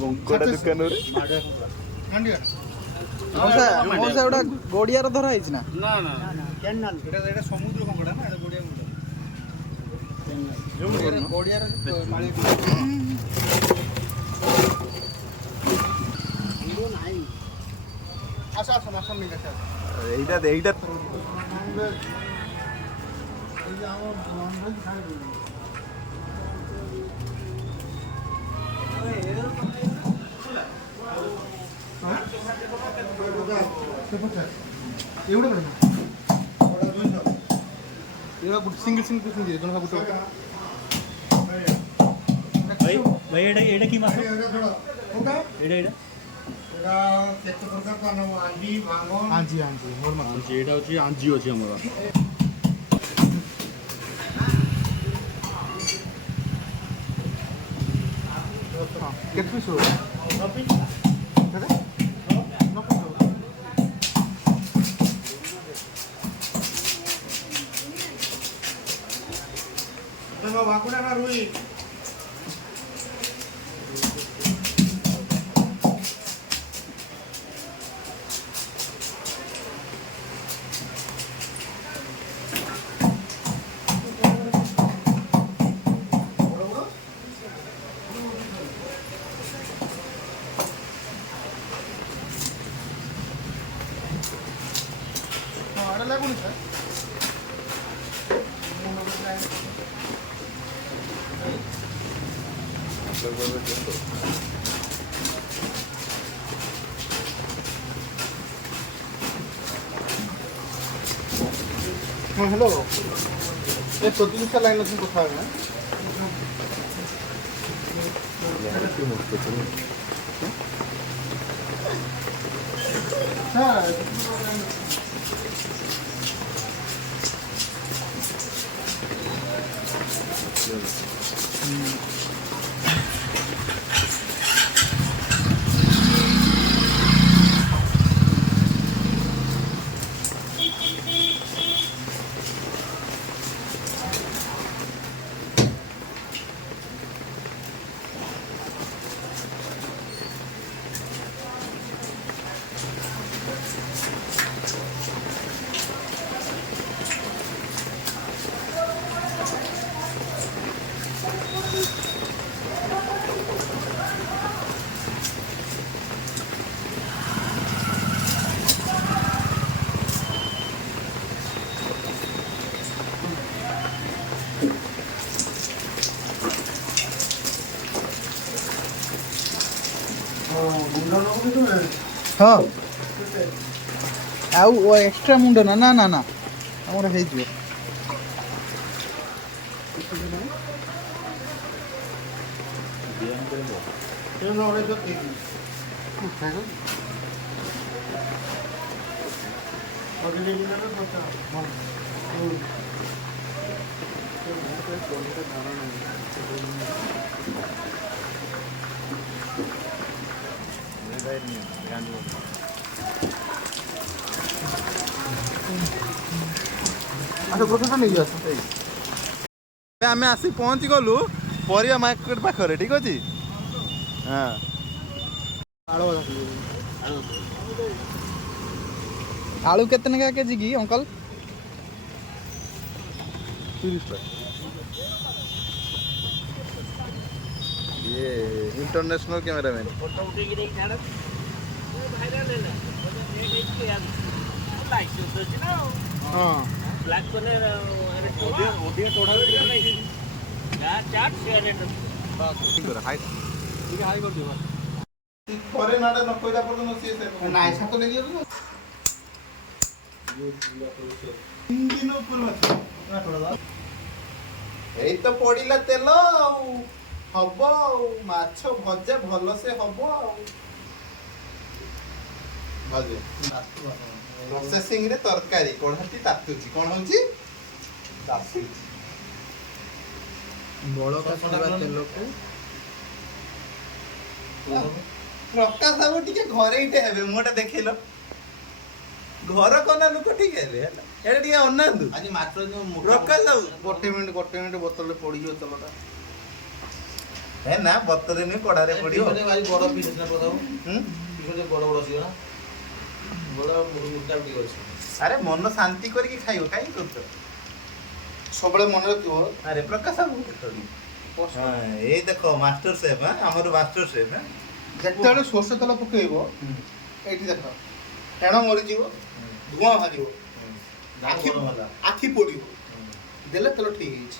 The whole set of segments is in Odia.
କଙ୍କଡା ଦୋକାନରେ ମଉସା ଗୋଟା ଗଡ଼ିଆର ଧରା ହେଇଛି ନା? ନା ନା କେନାଲ ଏଟା ସମୁଦ୍ର କଙ୍କଡା ନା ଏଟା ଗଡ଼ିଆ କଙ୍କଡା। ଯୋଉ ଗଡ଼ିଆର ପାଣି ଆସ ଆସ ମାଛ ନେଇକି ଆସ। এইটা এইটা सिंगल सिंगल पिस दिए दोनों का बुटो भाई भाई एडा की माछ एडा एडा କେତେ ପ୍ରକାର ତ ନବ ଆଞ୍ଜି ଭାଙ୍ଗ ଆଞ୍ଜି ଆଞ୍ଜି ମୋର ମାଛ ଏଇଟା ହଉଛି ଆଞ୍ଜି ଅଛି ଆମର। କେତେ ପିସ୍ ହବ? ଭାକୁଡ଼ା ନା ରୁଇ ଲାଗୁନି ସାର୍ हाँ हेलो ये 34 लाइन अच्छी কথা है ना हाँ हाँ आउ एक्स्ट्रा मुंड ना ना ना ना आमर हो ଆମେ ଆସି ପହଞ୍ଚି ଗଲୁ ପରିବା ମାର୍କେଟ ପାଖରେ ଠିକ ଅଛି। ହଁ आलू कितने का केजी की अंकल? 30 टका। ये इंटरनेशनल कैमरामैन हाँ ब्लैक कलर ओडिया टोडा चाट शेयर हाई हाई कर दियो ପରେ ନାଟା ନ କହିଲା ପର୍ଯ୍ୟନ୍ତ ସିଏ ନାଇଁ ସାତ ନେଇ ଦିଅ ଏଇ ତ ପଡିଲା ତେଲ ଆଉ ହବ ଆଉ ମାଛ ଭଜା ଭଲସେ ହବ ଆଉ ଭଜା ପ୍ରୋସେସିଂ ରେ ତରକାରୀ କଢାଟି ତାତୁଛି କଣ ହଉଛି ତାତୁଛି ବଳକା ଥିବା ତେଲକୁ ପ୍ରକାଶ ବାବୁ ଟିକେ ଘରେଇଟେ ହେବେ ମୁହଁଟା ଦେଖେଇଲ ଘର କନା ଲୋକ ଟିକେ ହେବେ ହେଲା ଏଟା ଟିକେ ଅନାନ୍ତୁ ଆଜି ମାତ୍ର ଯୋଉ ପ୍ରକାଶ ବାବୁ ଗୋଟେ ମିନିଟ ବୋତଲରେ ପଡିଯିବ ତେଲଟା ହେ ନା ବତରେନି କଡ଼ାରେ ପଡ଼ିବ। ଭାରି ବଡ଼ ପିସ୍ ନା ପକାଉ ହୁଁ? ପିସ୍ ବଡ଼ ବଡ଼ ଅଛି ନା ବଡ଼ ମୋଟା ଟିକେ ଅଛି। ଆରେ ମନ ଶାନ୍ତି କରିକି ଖାଇବ କାହିଁ କରୁଛ? ସବୁବେଳେ ମନେ ରଖିବ ଆରେ ପ୍ରକାଶ ବାବୁ ହଁ ଏଇ ଦେଖ ମାଷ୍ଟର ସେଫ୍ ଆମର ମାଷ୍ଟର ସେଫ୍ ଯେତେବେଳେ ସୋରିଷ ତେଲ ପକେଇବ ଏଇଠି ଦେଖ ଫେଣ ମରିଯିବ ଧୂଆଁ ବାହାରିବ ଆଖି ପୋଡ଼ିବ ଦେଲେ ତେଲ ଠିକ୍ ହେଇଛି।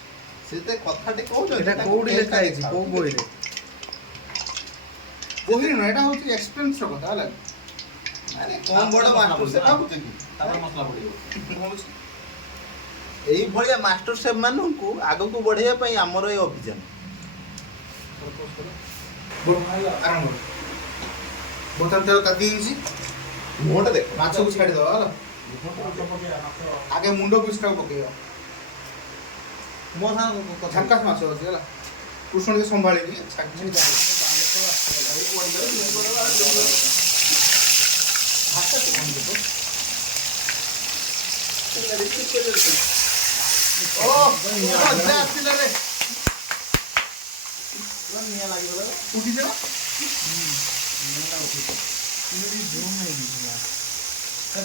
ସେ ତ କଥାଟି କହୁଛନ୍ତି ଏଟା ତାକୁ କୋଉଠି taste ଲେଖା ହେଇଛି ଦେଖାଅ। କୋଉ ବହିରେ? ବହିରେ ନୁହଁ ଏଇଟା ହେଉଛି ଏକ୍ସପେରିଏନ୍ସର କଥା ହେଲା। ଆରେ କଣ ବଡ଼ ମାଷ୍ଟର ସେଫ୍ ଭାବୁଛ କି? ତାପରେ ମସଲା ପଡ଼ିବ ହେଉଛି ଏଇଭଳିଆ ମାଷ୍ଟର ସେଫ୍ ମାନଙ୍କୁ ଆଗକୁ ବଢେଇବା ପାଇଁ ଆମର ଏଇ ଅଭିଯାନ। ଆରମ୍ଭ ବର୍ତ୍ତମାନ ତେଲ ତାତି ହେଇଛି ମୁହଁଟା ଦେଖ ମାଛକୁ ଛାଡ଼ିଦେବା ହେଲା। ଆଗେ ମୁଣ୍ଡ ପିସ୍ଟାକୁ ପକେଇବା ମୋ ସାଙ୍ଗ ଝାକାସ ମାଛ ଅଛି ହେଲା କୃଷ୍ଣ ଟିକେ ସମ୍ଭାଳିକି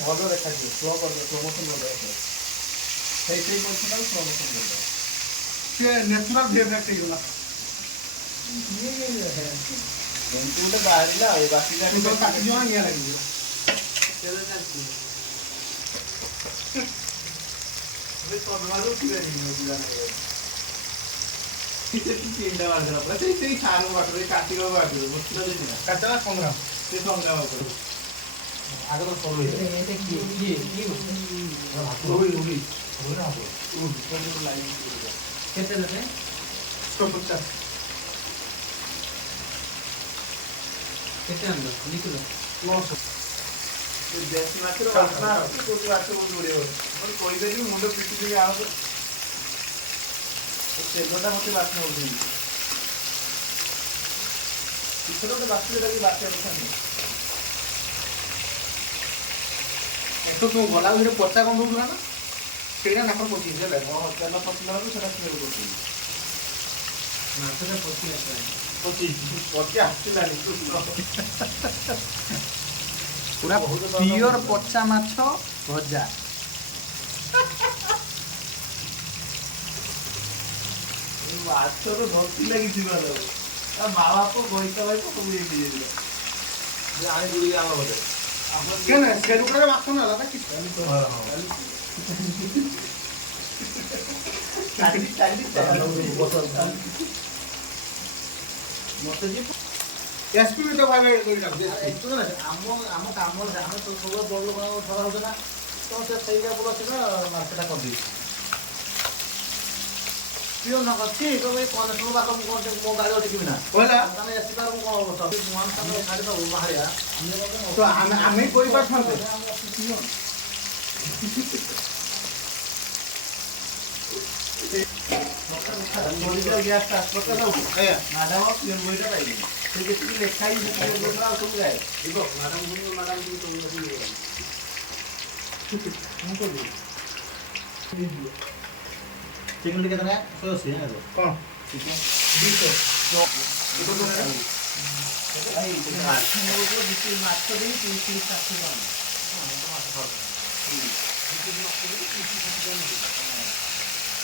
ଭଲ ଦେଖାଯିବ ସ୍ଲୋ କରିଦିଅ ପ୍ରମୋସନ୍ କରିଦେବ ସେଇ ପଇସାଟାକୁ ପ୍ରମୋସନ୍ କରିଦେବ ସିଏ ନ୍ୟାଚୁରାଲ୍ ଭିଏଫ୍ଏକ୍ସ ହେଇଗଲା ଏମିତି ଗୋଟେ ବାହାରିଲା ଆଉ ବାକି କିନ୍ତୁ କାଟିଯିବ ନା ନିଆଁ ଲାଗିଯିବ ତିନିଟା ବାଜିଲା ପରେ ସେଇ ସାର ବାଟରେ କାର୍ତ୍ତିକ ବାଟରେ ବସିଲା କାଟିଲା ସଂଗ୍ରାମ ସେ ସଂଗ୍ରାମ କରୁ ଆଗ ତ ସରୁ କେତେ ଲେଖେ? 150 କେତେ ଆଣିଲ ଲିଖିଲ? ଦେଶୀ ମାଛର ବାସ୍ନା ଅଛି କୋଉଠି ମାଛ ବହୁତ ବଢ଼ିଆ ମୋର କହିଦେଲି ମୁଣ୍ଡ ପିଟିଦେବି ଆଉ ତେଲଟା ମୋତେ ବାସ୍ନା ହେଉଛନ୍ତି କିଛିଟା ଗୋଟେ ବାସ୍ନା ତାକୁ ବାସିବା କଥା ନୁହେଁ। ଏଠୁ ତୁ ଗଲା ଭିତରେ ପଚା ଗନ୍ଧ ହଉଥିଲା ନା ସେଇଟା ନାକ ପଚିଛି ହେଲା ତେଲ ପଚିଲା ବେଳକୁ ସେଟା ସ୍ମେଲ୍ କରୁతుంది ମାଛଟା ପଚି ଆସିଲାଣି। ପଚି ଆସିଲାନି ପୁରା ପିଓର ପଚା ମାଛ ଭଜା। ମାଛରେ ଭର୍ତ୍ତି ଲାଗିଯିବାର ତା ମା ବାପ ଗଇତା ଭାଇ ସବୁ ହେଇଯାଇଥିଲା ଆଣି ବୁଡ଼ିକି ଆମ ଘରେ କେନ ସେ ଲୁକରେ ମାଛ ନା ହେଲା କି ମତେ ଯେ ଏସପି ବି ତ ଭାବେ କରିଟା ଆମ କାମରେ ଆମେ ତ ସବୁ ବଡ଼ ଲୋକ ଧରା ହଉଛି ନା ତ ସେ ସେଇଟା ଭଲ ଅଛି ନା ମାଛଟା କରିଦେଇଛି ପିଓ ନ ଅଛି ତ ଭାଇ କଣ ସବୁ ବାଟ ମୁଁ କଣ ମୋ ଗାଡ଼ି ଅଟକିବି ନା କହିଲା ତାହେଲେ ଏସି କାର ମୁଁ କଣ କଥା ମୁଁ ସାଙ୍ଗରେ ଛାଡ଼ିଦେବୁ ବାହାରିଆ ତ ଆମେ କରିପାରୁଛନ୍ତି ଗ୍ୟାସ୍ ଟ୍ରାନ୍ସପୋର୍ଟଟା ସବୁ ମ୍ୟାଡ଼ାମ ପିଓର ବହିଟା ପାଇଲି ସେ ଯେତିକି ଲେଖା ହେଇଛି ପିଓର ବହିଟା ଆଉ ସବୁ ଗାଏ ଯିବ ମ୍ୟାଡ଼ାମ ମୁଁ କହିବି ଚିକେନ ଟିକେ କେତେ 180 ହେ କଣ ଚିକେନ 200 ମାଛ ଦେଇ 30 60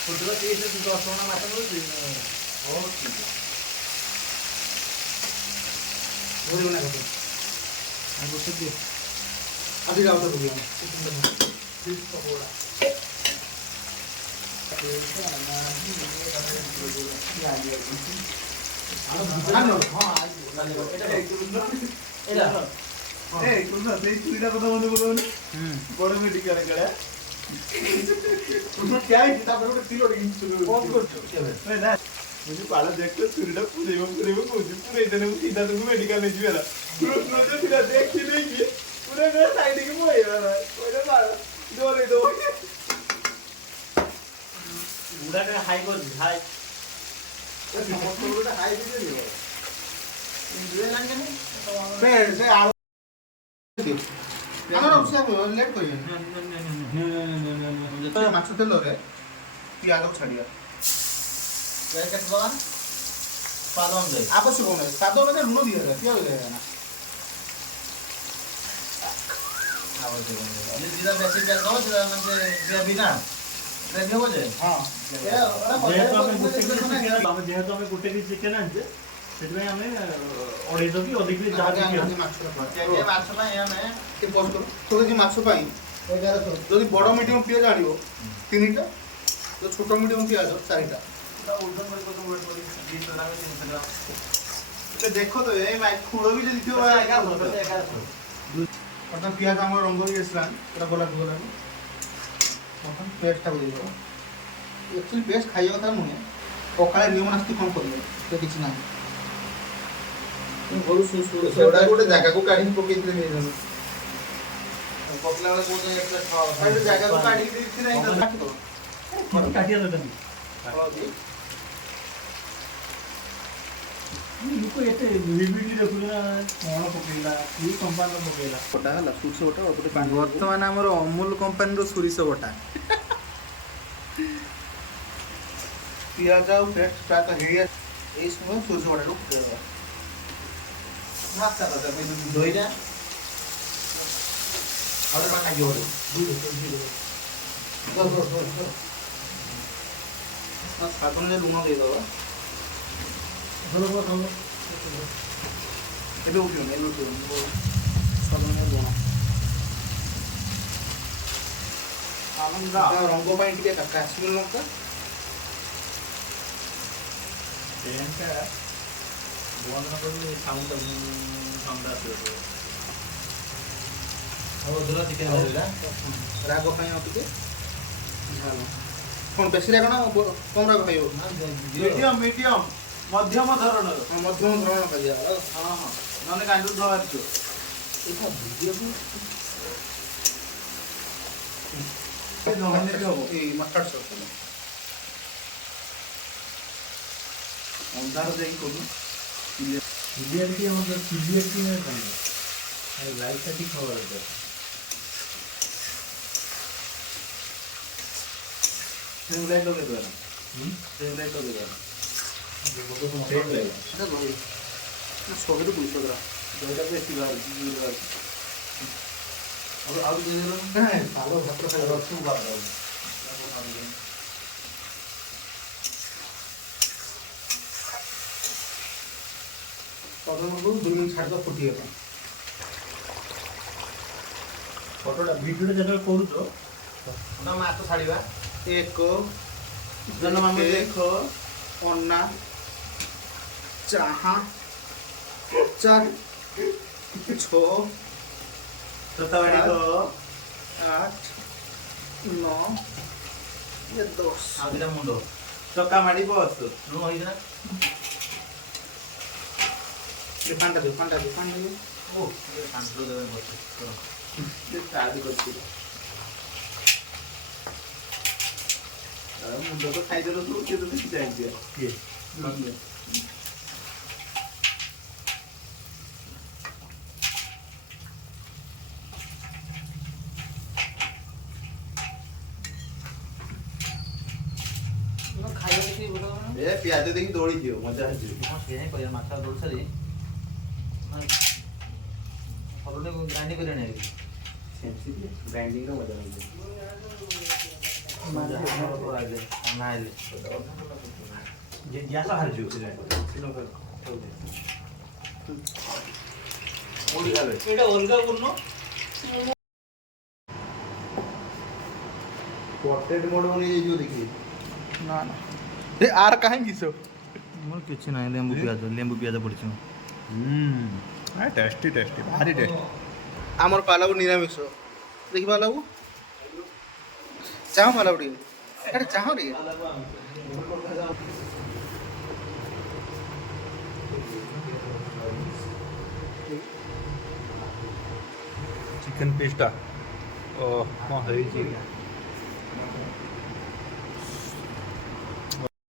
ଛୋଟ 30 10 ଟଙ୍କା ମାଛ ମିଳୁଛି ବହୁତ ଠିକ୍ ଧରିବ ନା କଥା ଆଉ ଗୋଟେ ଦିଅ। ଆଜି ଯାଉ ତ ବୁଲିବା ବଡ଼ ମେଡ଼ିକାଲ କାଳେ ପାଳ ଦେଖ ଚୁରିଟା ପୁରେଇବ କହୁଛି ପୁରେଇ ଦେଲେ ମୁଁ ସିଧା ତମକୁ ମେଡ଼ିକାଲ ନେଇଯିବି ହେଲା ସିଧା ଦେଖି ଦେଇକି ପୁରା ସାଇଡିକି ପଳେଇବା ଡରେଇ ଦେବ ଗୁଡ଼ାଟା ହାଇ କରୁଛି ହାଇ ସମସ୍ତଙ୍କୁ ହାଇ ଦେଇଦେବ ସେ ଆଳୁ ଆମର ଲେଟ୍ କରିବେ ମାଛ ତେଲରେ ପିଆଜ ଛାଡ଼ିବା କେତେ ଟଙ୍କା ସ୍ୱାଦ ଅନୁଯାୟୀ ଆବଶ୍ୟକ ନାହିଁ ସ୍ୱାଦ ଅନୁଯାୟୀ ଲୁଣ ଦିଆଯାଏ ପିଆଜ ଦିଆଯାଏ ନା ଆବଶ୍ୟକ ଅନୁଯାୟୀ ଯେଟା ବେଶୀ ପିଆଜ ଦେବ ସେଟା ମାନେ ଗ୍ରେଭି ନା ଗ୍ରେଭି ହବ ଯେ ହଁ ଯେହେତୁ ଆମେ ଗୋଟେ ପିସ୍ ଚିକେନ ଆଣିଛେ ସେଥିପାଇଁ ଆମେ 250 କି ଅଧିକ ବି ଯାହା ବି ମାଛ ପାଇଁ ଆମେ ମାଛ ପାଇଁ ଯଦି ବଡ଼ ମିଡ଼ିୟମ ପିଆଜ ଆଣିବ 3ଟା ଯଦି ଛୋଟ ମିଡ଼ିୟମ ପିଆଜ 4ଟା ଦେଖ ତ ଏ ଖୁଳ ବି ଯଦି ଥିବ ବର୍ତ୍ତମାନ ପିଆଜ ଆମର ରଙ୍ଗ ବି ଆସିଲାଣି ପୁରା ଗୋଲାପି ଗୋଲାପି ବର୍ତ୍ତମାନ ପେଷ୍ଟଟାକୁ ଦେଇଦେବ ଆକ୍ଚୁଆଲି ପେଷ୍ଟ ଖାଇବା କଥା ନୁହେଁ ପଖାଳ ନିୟମ ନାସ୍ତି କ'ଣ କରିବେ ତ କିଛି ନାହିଁ ସେଗୁଡ଼ା ଗୋଟେ ଜାଗାକୁ କାଢ଼ିକି ପକେଇଥିଲେ ନେଇଯାନ୍ତୁ ପକେଇଲା ବେଳେ ଗୋଟେ ଜାଗାକୁ କାଢ଼ିକି ଦେଇଥିଲେ କାଟିଆ ଦରକାର ଲୋକ ଏତେ ଭିଭିଡଲି ଦେଖୁଛୁ ନା କ'ଣ ପକେଇଲା କି କମ୍ପାନୀର ପକେଇଲା ବଟା ହେଲା ସୋରିଷ ବଟା ଗୋଟେ ପାଣି ବର୍ତ୍ତମାନ ଆମର ଅମୁଲ କମ୍ପାନୀର ସୋରିଷ ବଟା ପିଆଜ ଆଉ ପେଷ୍ଟ ପ୍ରାୟତଃ ହେଇ ଏଇ ସମୟ ସୋରିଷ ବଟାକୁ ଦେଇଦେବା ଦହିଟା ଆଉ ପାଣି ଲାଗିବ ସ୍ୱାଦ ଅନୁଯାୟୀ ଲୁଣ ଦେଇଦେବା ଏବେ ଉଠିବନି ସ୍ୱାଦ ଅନୁଯାୟୀ ଲୁଣ ରଙ୍ଗ ପାଇଁ ଟିକେ କାଶ୍ମୀର ଲଙ୍କା ଫ୍ୟାନ୍ଟା ବନ୍ଦ ନ କରିଲେ ସାଉଣ୍ଡଟା ଆସିବ ଚିକେନ ରାଗ ପାଇଁ ଆଉ ଟିକେ କ'ଣ ବେଶୀ ରାଗ ନା କମ୍ ରାଗ ଖାଇବ ମିଡିୟମ ମଧ୍ୟମ ଧରଣର ମଧ୍ୟମ ଧରଣ ଖାଇବା ହଁ ହଁ ନହେଲେ କାଣ୍ଡୁ ଧରିଛୁ ଏଇ ମଷ୍ଟାର୍ଡ ସସ୍ ଅନ୍ଧାର ଯାଇକି କରୁ କ୍ଲିୟରିଟି ଆମର କ୍ଲିୟରିଟି ମାନେ କ'ଣ ଲାଇଟ୍ଟା ଠିକ୍ ହେବା ଦରକାର ଲାଇଟ୍ ଲଗେଇଦେବା ଲାଇଟ୍ ଲଗେଇଦେବା ସବୁଠୁ 200 ଗ୍ରାମ ଦହିଟା ବେଶୀ ବାହାରୁଛି ଆଉ ଭାତ ଖାଇବା ପ୍ରଥମକୁ 2 ମିନିଟ୍ ଛାଡ଼ିଦେବା ଫୁଟିବା ପାଇଁ ଫଟୋଟା ଭିଡ଼ିଓଟା ଯେତେବେଳେ କରୁଛ ମାଛ ଛାଡ଼ିବା 1 ଦେଖ ଅନା ଚାହା 4 6 ସତାବାଡ଼ି 8 9 10 ଆଉ ଦୁଇଟା ମୁଣ୍ଡ ଚକା ମାଡ଼ି ବସ୍ ଲୁଣ ହେଇଛି ନା ପାଣିଟା ଦିଅ ଓ କାଣ୍ଡ ଦେବେ ବସି ଚାର୍ଜ କରିଛି ମୁଣ୍ଡ ତ ଖାଇଦେଲ ତୁ କିଏ ତ ଦେଖି ଯାଇଛିି କିଏ ଏ ପିଆଜ ଦେଇକି ଦୋଳିଯିବ ମଜା ଆସିଯିବ କରିବା ମାଛ ଦୋଳି ସାରି ହଲୁନି ଗ୍ରାଇଣ୍ଡିଂ କରି ଆଣିବା ଗ୍ରାଇଣ୍ଡିଙ୍ଗର ମଜା ଲାଗିବ ଗ୍ୟାସ୍ ବାହାରିଯିବ ସେଇଟା ଏଇଟା ଅଲଗା କରୁନ ପର୍ଟ୍ରେଟ୍ ମୋଡ୍ ବନେଇଯିବ ଦେଖିବି ନା ନା ଏ ଆର କାହିଁକି ସୋ ମୋର କିଛି ନାହିଁ ଲେମ୍ବୁ ପିଆଜ ପଡ଼ିଛି ଟେଷ୍ଟି ଭାରି ଟେଷ୍ଟି ଆମର ପାଲାବୁ ନିରାମିଷ ଦେଖି ପାଲାବୁ ଚାହ ପାଲାବୁ ଟିକେ ଏଟା ଚାହ ଟିକେ ଚିକେନ୍ ପିସ୍ଟା ଓ କ'ଣ ହେଇଛି